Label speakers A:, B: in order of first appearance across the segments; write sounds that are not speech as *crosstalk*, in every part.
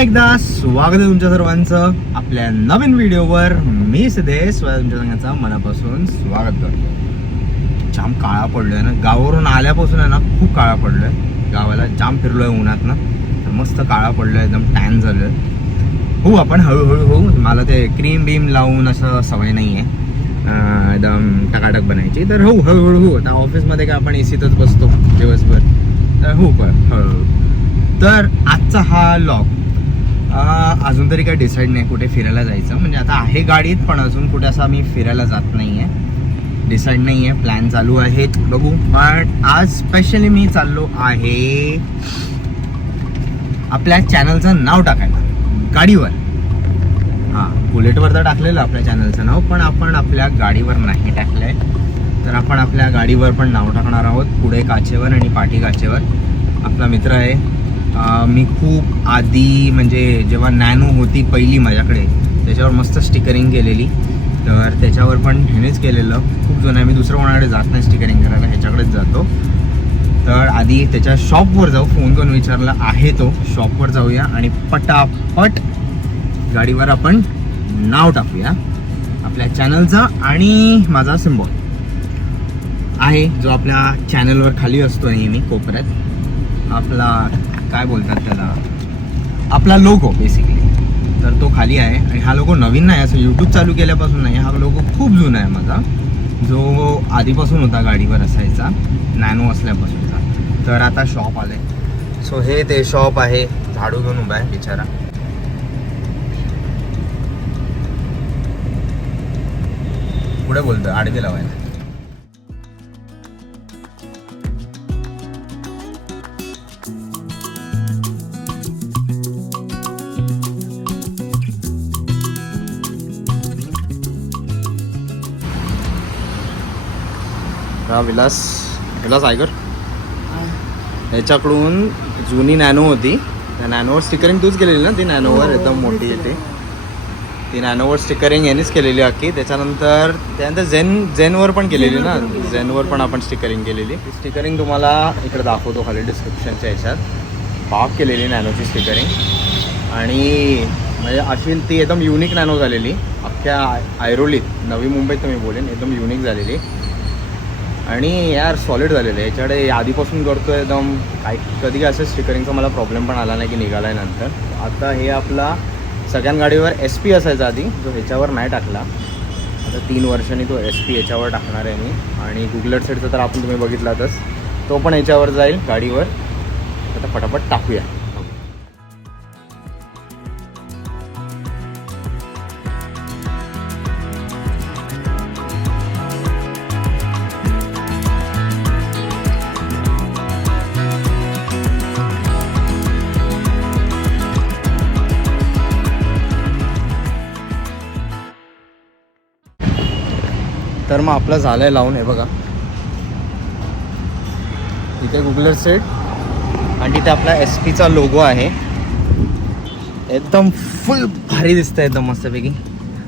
A: पुन्हा एकदा स्वागत आहे तुमच्या सर्वांचं आपल्या नवीन व्हिडिओवर. मी सिद्धेश तुमच्या सगळ्यांचं. मनापासून स्वागत करतो. जाम काळा पडलोय ना. गावावरून आल्यापासून आहे ना खूप काळा पडलोय. गावाला जाम फिरलोय उन्हात ना तर मस्त काळा पडलोय एकदम टॅन झालोय. हो आपण हळूहळू होऊ. मला ते क्रीम बीम लावून असं सवय नाही आहे एकदम टकाटक बनायची. तर हो हळूहळू हो आता ऑफिसमध्ये काय आपण एसीतच बसतो दिवसभर. तर हो पण हळूहळू. तर आजचा हा लॉग अजून तरी काही डिसाईड नाही कुठे फिरायला जायचं. म्हणजे आता आहे गाडीत पण अजून कुठे असं आम्ही फिरायला जात नाही आहे डिसाईड नाही आहे प्लॅन चालू आहेत. बघू. पण आज स्पेशली मी चाललो आहे आपल्या चॅनलचं नाव टाकायला. गाडीवर. हां बुलेटवर तर टाकलेलं आपल्या चॅनलचं नाव पण आपण आपल्या गाडीवर नाही टाकलंय. तर आपण आपल्या गाडीवर पण नाव टाकणार आहोत. पुढे काचेवर आणि पाठी काचेवर. आपला मित्र आहे. मी खूप आधी म्हणजे जेव्हा नॅनो होती पहिली माझ्याकडे त्याच्यावर मस्त स्टिकरिंग केलेली. तर त्याच्यावर पण ह्यानेच केलेलं. खूप जुनं आहे. मी दुसरं कोणाकडे जात नाही स्टिकरिंग करायला ह्याच्याकडेच जातो. तर आधी त्याच्या शॉपवर जाऊ. फोन करून विचारला आहे तो. शॉपवर जाऊया आणि पटापट गाडीवर आपण नाव टाकूया. आपल्या चॅनलचा आणि माझा सिम्बॉल. आहे जो आपल्या चॅनलवर खाली असतो नेहमी कोपऱ्यात. आपला काय बोलतात त्याला? आपला लोगो बेसिकली तर तो खाली आहे. आणि हा लोगो नवीन नाही असं यूट्यूब चालू केल्यापासून नाही. हा लोगो खूप जुना आहे माझा. जो आधीपासून होता गाडीवर असायचा नॅनो असल्यापासूनचा. तर आता शॉप आले सो हे ते शॉप आहे. झाडू घेऊन उभा आहे बिचारा. पुढे बोलतो आडवी लावायला. हा विलास. विलास आयकर. ह्याच्याकडून जुनी नॅनो होती. त्या नॅनोवर स्टिकरिंग तूच केलेली ना ती नॅनोवर? एकदम मोठी येते ती. नॅनोवर स्टिकरिंग यांनीच केलेली अख्खी त्याच्यानंतर त्यानंतर झेन झेनवर पण केलेली ना? झेनवर पण आपण स्टिकरिंग केलेली. ती स्टिकरिंग तुम्हाला इकडे दाखवतो खाली डिस्क्रिप्शनच्या ह्याच्यात बाग केलेली नॅनोची स्टिकरिंग. आणि म्हणजे अशी ती एकदम युनिक नॅनो झालेली. अख्ख्या आय- आयरोलीत. नवी मुंबईत मी बोलेन एकदम युनिक झालेली. आणि यार सॉलिड झालेलं आहे. याच्याकडे आधीपासून करतो एकदम काही कधी काय असं स्टिकरिंगचा मला प्रॉब्लेम पण आला नाही की निघाला आहे नंतर. आता हे आपला सगळ्या गाडीवर एस पी असायचा आधी. जो ह्याच्यावर नाही टाकला. आता तीन वर्षांनी तो एस पी याच्यावर टाकणार आहे मी. आणि गुगलर सेटचा तर आपण तुम्ही बघितलातच. तो पण याच्यावर जाईल गाडीवर. आता पटापट टाकूया. तर मग आपलं झालं आहे लावून हे बघा. इथे गुगलर सेट आणि तिथे आपला एस पीचा लोगो आहे. एकदम फुल भारी दिसतं एकदम मस्तपैकी.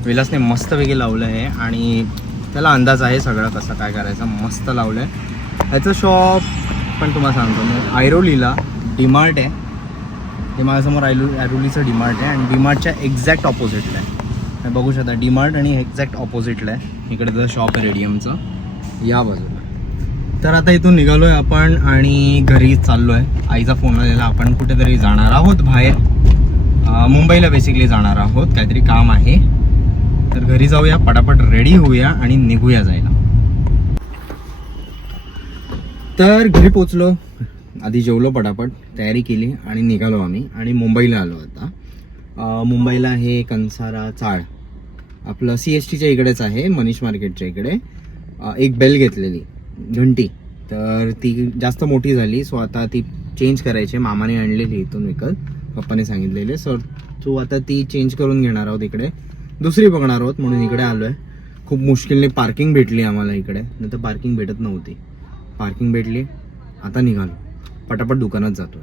A: विलासने मस्तपैकी लावलं आहे आणि त्याला अंदाज आहे सगळं कसं काय करायचं. मस्त लावलं आहे ह्याचं शॉप पण तुम्हाला सांगतो मी. ऐरोलीला डीमार्ट आहे. हे माझ्यासमोर ऐरो ऐरोलीचं डीमार्ट आहे. आणि डीमार्टच्या एक्झॅक्ट ऑपोजिटला आहे. बघू शकता डीमार्ट आणि एक्झॅक्ट ऑपोजिटला आहे. इकडे जर शॉप आहे रेडियमचं या बाजूला. तर आता इथून निघालो आहे आपण आणि घरी चाललो आहे आईचा फोन आलेला. आपण कुठेतरी जाणार आहोत बाहेर. मुंबईला बेसिकली जाणार आहोत. काहीतरी काम आहे. तर घरी जाऊया पटापट रेडी होऊया आणि निघूया जायला. तर घरी पोचलो आधी जेवलो पटापट तयारी केली आणि निघालो आम्ही आणि मुंबईला आलो आता. मुंबईला हे कंसारा चाळ आपलं सी एस टीच्या इकडेच आहे मनीष मार्केटच्या इकडे. एक बेल घेतलेली घंटी. तर ती जास्त मोठी झाली सो आता ती चेंज करायची मामाने आणलेली इथून विकत पप्पाने सांगितलेले. सो सो आता ती चेंज करून घेणार आहोत इकडे. दुसरी बघणार आहोत म्हणून इकडे आलो आहे खूप मुश्किलने पार्किंग भेटली आम्हाला इकडे नाही तर पार्किंग भेटत नव्हती. पार्किंग भेटली आता निघालो. पटापट दुकानात जातो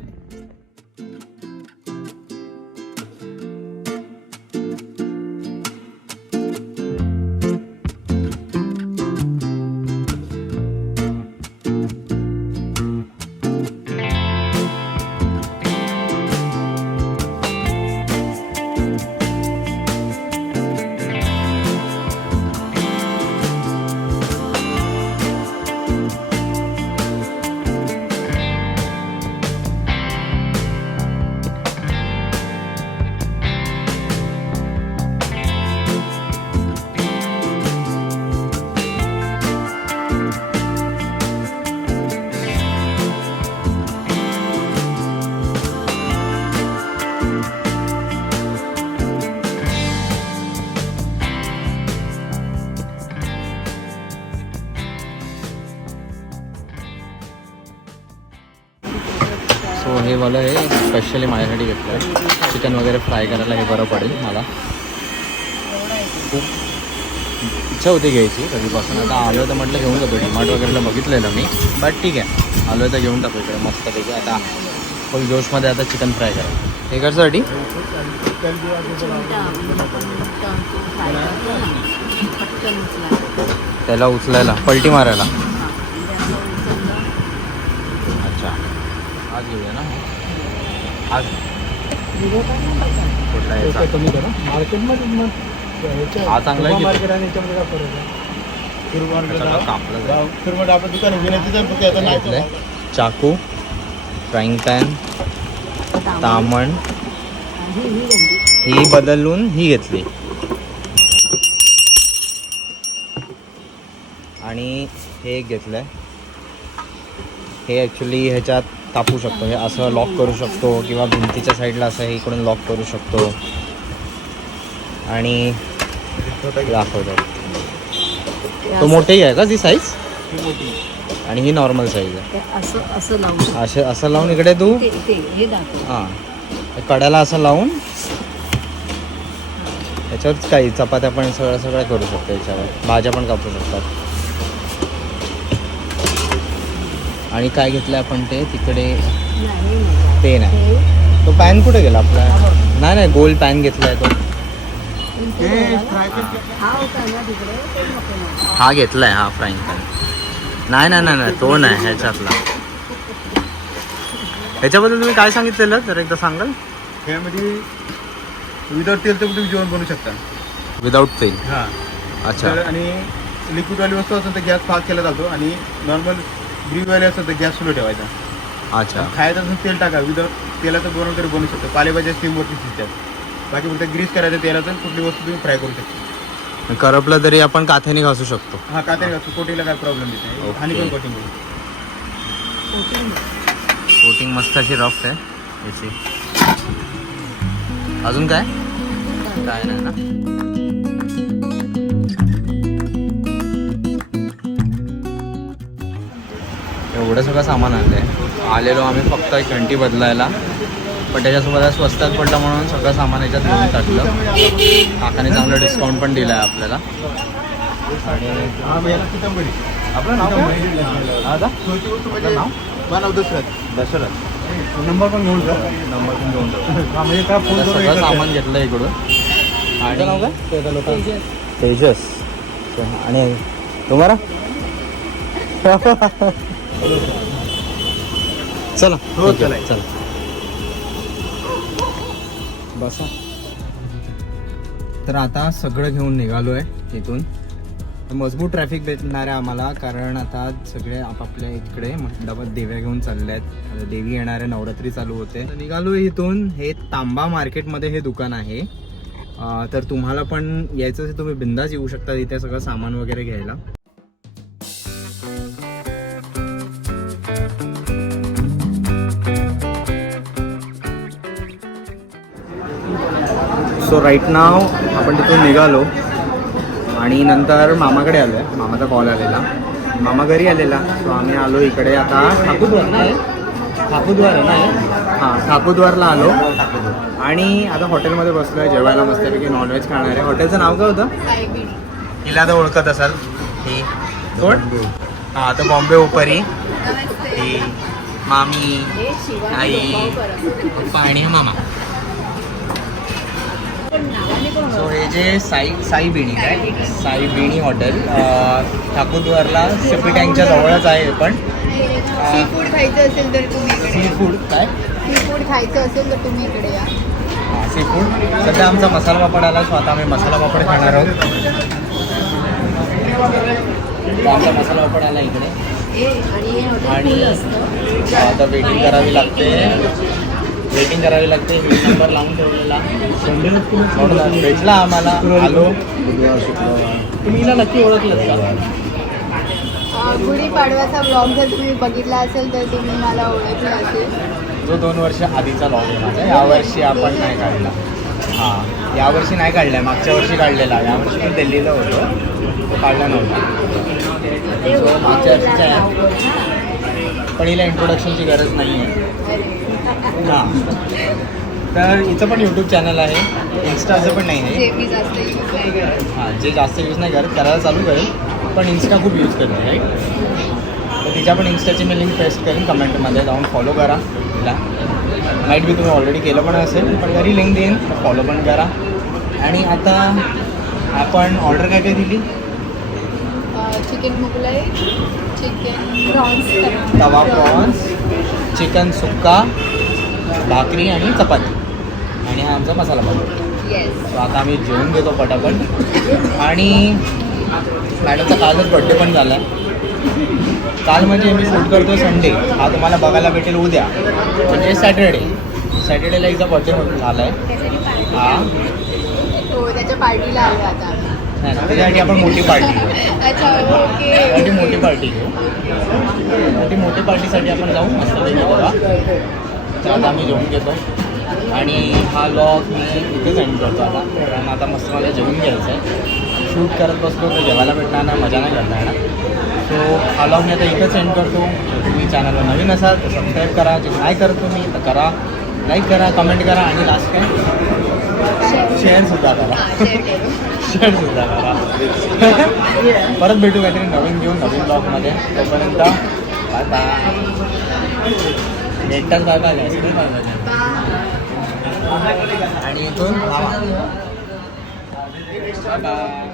A: हे मला हे स्पेशली माझ्यासाठी घेतलं आहे चिकन वगैरे फ्राय करायला हे बरं पडेल मला. खूप इच्छा होती घ्यायची कधीपासून. आता आलो तर म्हटलं घेऊन जातो. डिमार्ट वगैरेला बघितलेलं मी. बट ठीक आहे. आलो तर घेऊन टाकू इकडे मस्तपैकी. आता फुल जोशमध्ये आता चिकन फ्राय करा हे कशासाठी त्याला उचलायला. पलटी मारायला अच्छा आज घेऊया ना. आज कुठला याचा?
B: कमी करा. मार्केटमध्ये मग ह्याच्या-
A: हा चांगला आहे की?
B: मार्केट आणि याच्यामध्ये काय फरक आहे?
A: सगळं कापलं जाईल.
B: सुरुवात आपलं दुकान उघडण्याचं आहे, फक्त आता नाही
A: घेतलंय. चाकू फ्राईंग पॅन तामण. ही बदलून ही घेतली. आणि हे एक घेतलंय. हे ॲक्च्युली ह्याच्यात कापू शकतो हे असं लॉक करू शकतो किंवा भिंतीच्या साईडला असं हे इकडून लॉक करू शकतो. आणि दाखवतो. तो मोठेही आहे का ती साईज आणि ही नॉर्मल साईज आहे.
C: असं असं लावून.
A: असं असं लावून इकडे तू?
C: हे
A: कड्याला असं लावून? याच्यावर काही चपात्या पण सगळं सगळं करू शकतो याच्यावर. भाज्या पण कापू शकतात. आणि काय घेतलं आपण ते? तिकडे. ते नाही.
C: हे
A: तो पॅन कुठे गेला आपला? नाही नाही गोल्ड पॅन घेतलाय तो.
C: हा.
A: हा घेतलाय हा फ्राईंग पॅन. नाही नाही नाही नाही तो नाही ह्याच्यातला. ह्याच्याबद्दल तुम्ही काय सांगितलेलं? तर एकदा सांगाल.
B: ह्यामध्ये विदाउट तेल तर तुम्ही जेवण बनवू शकता.
A: विदाऊट तेल.
B: हां.
A: अच्छा.
B: आणि लिक्विडवाली वस्तू असेल तर गॅस फास्ट केला जातो आणि नॉर्मल ग्रीनवाली असेल तर गॅस स्लो ठेवायचा.
A: अच्छा.
B: खायचं असेल तेल टाका. विदाउट तेलाचं बनवून तरी बनवू शकतो. पालेभाज्या स्टीमवरती शिजतात. बाकी फक्त ग्रीस करायचं तेलाचं कुठली वस्तू तुम्ही फ्राय करू शकता.
A: करपलं तरी आपण काथ्याने घासू शकतो.
B: हा का तरी कोटीला काय प्रॉब्लेम येत नाही.
A: Okay.
B: आणि पण कोटिंग
A: कोटिंग मस्त अशी रफ आहे. याची अजून काय? काय नाही ना. एवढं सगळं सामान आणलं आहे आलेलो आम्ही फक्त एक घंटी बदलायला. पण त्याच्यासोबत स्वस्तात पडलं म्हणून सगळं सामान याच्यात घेऊन टाकलं. काकाने चांगलं डिस्काउंट पण दिलं आहे आपल्याला. आणि आपलं नाव काय? हा दशरथ.
B: नंबर पण घेऊन जा.
A: नंबर पण घेऊन जाऊ
B: हा, म्हणजे
A: सगळं सामान घेतलं इकडून. आणि.
C: तेजस.
A: आणि तुम्हाला? *laughs* चला.
B: हो, चला.
A: चला. बसा. तर आता सगळं घेऊन निघालो आहे इथून. मजबूत ट्रॅफिक भेटणार आहे आम्हाला कारण आता सगळे आपापल्या इकडे मंडपात देव्या घेऊन चालले आहेत. देवी येणार आहे नवरात्री चालू होते. निघालो इथून. हे तांबा मार्केटमध्ये हे दुकान आहे. तर तुम्हाला पण यायचं तुम्ही बिंदास येऊ शकता इथे सगळं सामान वगैरे घ्यायला. सो राईट नाव आपण तिथून निघालो आणि नंतर मामाकडे आलो आहे मामाचा कॉल आलेला. मामा घरी आलेला. सो आम्ही आलो इकडे आता. ठाकूरद्वार ना हे? ठाकूरद्वार आहे ना हे? हां ठाकूरद्वारला आलो. आणि आता हॉटेलमध्ये बसलो आहे जेवायला मस्तपैकी नॉनव्हेज खाणार आहे. हॉटेलचं नाव काय होतं? हिला तर ओळखत असाल. ही कोण? हां तर बॉम्बे उपरी. ही मामी आई. पप्पा आणि मामा. सो हे जे साई साई बिणी काय? साई बिणी हॉटेल ठाकूरद्वारला शपी टँकच्या जवळच आहे पण.
D: सी फूड खायचं असेल तर तुम्ही
A: सी. फूड काय?
D: सी फूड खायचं असेल तर तुम्ही इकडे या.
A: सी फूड सध्या आमचा मसाला पापड आला सो आता आम्ही मसाला पापड खाणार आहोत. आमचा मसाला पापड आला इकडे.
C: आणि
A: आता वेटिंग करावी लागते. वेटिंग करावी लागते. नंबर लावून ठेवलेला. भेटला आम्हाला. आलो तुम्ही हिला नक्की ओळखलं का?
D: गुढीपाडव्याचा ब्लॉग जर तुम्ही बघितला असेल तर तुम्ही मला ओळखलं असेल.
A: जो दोन वर्ष आधीचा लॉग माझा यावर्षी आपण नाही काढला. हां यावर्षी नाही काढलाय मागच्या वर्षी काढलेला. यावर्षी मी दिल्लीला होतो. तो काढला नव्हता. मागच्या वर्षीचा आहे.
C: नाव बोल ना.
A: पण हिला इंट्रोडक्शनची गरज नाही आहे हां. तर हिचं पण यूट्यूब चॅनल आहे. इन्स्टाचं पण नाही आहे.
D: जे मी जास्त यूज नाही करत.
A: हां जे जास्त यूज नाही करत करायला चालू करेल. पण इन्स्टा खूप यूज करते राईट तर तिच्या पण इन्स्टाची मी लिंक पेस्ट करेन कमेंटमध्ये जाऊन फॉलो करा तिला. माईट बी तुम्ही ऑलरेडी केलं पण असेल पण जरी लिंक देईन तर फॉलो पण करा. आणि आता आपण ऑर्डर काय काय दिली?
D: Chicken Mughlai chicken prawns
A: tawa prawns chicken sukka bhakri आणि चपाती. आणि हा आमचा मसाला सो आता आम्ही जेवून घेतो पटापट. आणि मॅडमचा कालच बड्डे पण झाला. आहे काल म्हणजे मी शूट करतो संडे हा तुम्हाला बघायला भेटेल उद्या. म्हणजे सॅटर्डे सॅटर्डेला एकदा बड्डे झाला आहे हा.
D: हो त्याच्या पार्टीला आलो आता.
A: नाही त्याच्यासाठी आपण मोठी पार्टी मोठी पार्टी घेऊ. मोठी मोठी पार्टीसाठी आपण जाऊ. मस्त बघा. तर आता आम्ही जेवून घेतो आणि हा लॉग मी इथेच एंड करतो आता. कारण आता मस्त मला जेवून घ्यायचं आहे शूट करत बसलो तर जेवायला भेटणार नाही मजा नाही करता येणार. सो हा लॉग मी आता इथेच एंड करतो. तुम्ही चॅनलवर नवीन असाल तर सबस्क्राईब करा. जे नाही करत तुम्ही तर करा. लाईक करा कमेंट करा आणि लास्ट काय? शेअरसुद्धा करा.
D: शेअर करू.
A: शेअर सुद्धा करा. परत भेटू काहीतरी नवीन घेऊन नवीन ब्लॉगमध्ये तोपर्यंत बाय बाय एकटाच बाय बाय आणि इथून बाय बाय